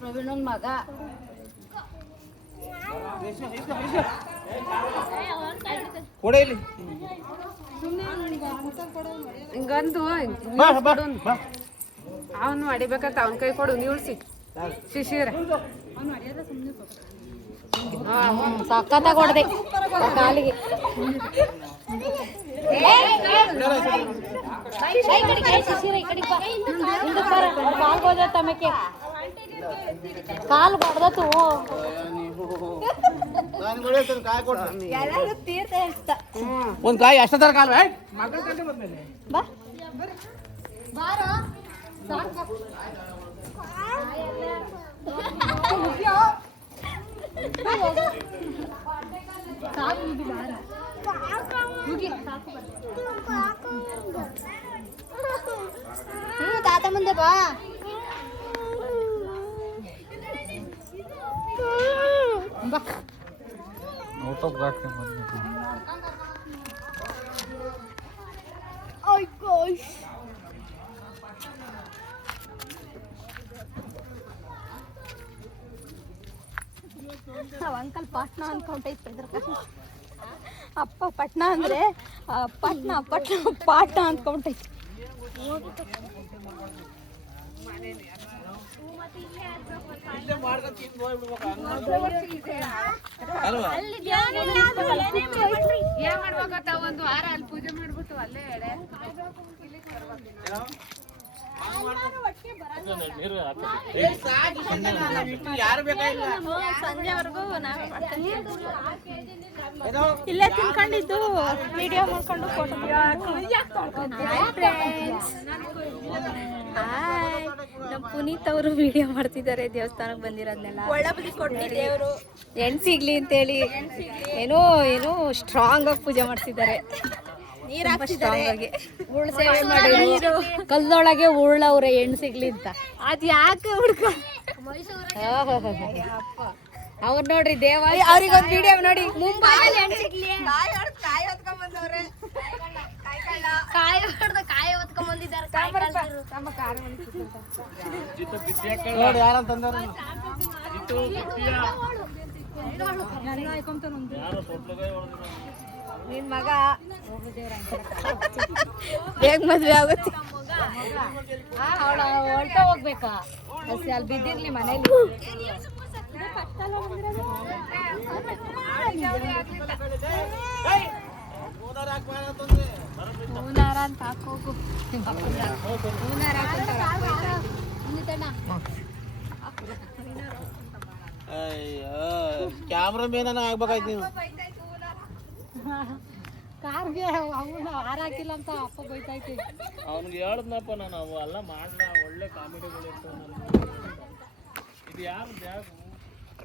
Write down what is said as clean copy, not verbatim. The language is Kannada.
ಪ್ರವೀಣನ್ ಮಗ ಹಿಂಗಂದು ಅವನು ಹೊಡಿಬೇಕಂತ ಅವನ ಕೈ ಕೊಡು ನೀವು ಶಿಶಿರ ಸಕ್ಕತ್ತಾಗ ಹೊಡೆದೆ ಕಾಲಿಗೆ ಕಾಲು ಹೊಡೆದತ್ತು ಒಂದ್ ಕಾಯಿ ಅಷ್ಟ ತರ ಕಾಲು ಬಾ ತಾತ ಮುಂದೆ ಬಾ ನಾವ್ ಅಂಕಲ್ ಪಾಟ್ನಾ ಅನ್ಕೊಂಡೈತೆ ಅಪ್ಪ ಪಟ್ನಾ ಅಂದ್ರೆ ಪಟ್ನಾ ಪಾಟ್ನಾ ಅನ್ಕೊಂಡೈತೆ ಏನ್ ಮಾಡ್ಬೇಕತ್ತ ಒಂದು ವಾರ ಅಲ್ಲಿ ಪೂಜೆ ಮಾಡ್ಬಿಟ್ಟು ಅಲ್ಲೇ ಎಡೆ ಸಂಜೆವರೆಗೂ ಇಲ್ಲೇ ತಿನ್ಕೊಂಡಿದ್ದು ವಿಡಿಯೋ ಮಾಡ್ಕೊಂಡು ಫೋಟೋ ನಮ್ಮ ಪುನೀತ್ ಅವರು ವಿಡಿಯೋ ಮಾಡ್ತಿದ್ದಾರೆ ದೇವಸ್ಥಾನಕ್ಕೆ ಬಂದಿರೋದ್ನೆಲ್ಲ ಒಳ್ಳಬದಿ ಕೊಟ್ಟಿದ್ದೇವರು ಹೆಣ್ ಸಿಗ್ಲಿ ಅಂತೇಳಿ ಏನೋ ಸ್ಟ್ರಾಂಗ್ ಆಗಿ ಪೂಜೆ ಮಾಡ್ತಿದ್ದಾರೆ ನೀರು ಹಾಕ್ತಿದ್ದಾರೆ ಉಳ್ಳು ಸೇವೆ ಮಾಡಿ ಕಲ್ಲೊಳಗೆ ಉಳ್ಳವ್ರೆ ಹೆಣ್ಣು ಸಿಗ್ಲಿ ಅಂತ ಅದ್ ಯಾಕೆ ಹುಡ್ಕೊಂಡು ಅವ್ರು ನೋಡ್ರಿ ದೇವ ಅವ್ರಿಗೊಂದು ವಿಡಿಯೋ ನೋಡಿ ಮುಂಬೈನಲ್ಲಿ ಹೆಣ್ಣು ಸಿಗ್ಲಿ ಕಾಯಿ ಹೊತ್ಕೊಂಡ್ ಬಂದವ್ರೆ ಕಾಯಿ ಹೊತ್ಕೊಂಡ್ ಬಂದಿದ್ದಾರೆ ನಿನ್ ಮಗ ಬೇಗ ಮದ್ವೆ ಆಗುತ್ತೆ ಅವಳ ಹೊಲ್ಟ ಹೋಗ್ಬೇಕಾ ಅಲ್ಲಿ ಬಿದ್ದಿರ್ಲಿ ಮನೇಲಿ ಹೂನಾರ ಅಂತ ಹಾಕೋಗು ಹೂನಾರ ಕ್ಯಾಮ್ರಾಮೇನ ಆಗ್ಬೇಕಾಯ್ತು ನೀವು ಕಾರ್ಗೆ ಅವನು ಹಾರ ಹಾಕಿಲ್ಲ ಅಂತ ಅಪ್ಪ ಬೈತೈತಿ ಅವ್ನಿಗೆ ಹೇಳಿದ್ನಪ್ಪ ನಾನು ಅವು ಎಲ್ಲ ಮಾಡ್ಲ ಒಳ್ಳೆ ಕಾಮಿಡಿಗಳು ಇರ್ತವೆ ಇದು ಯಾರು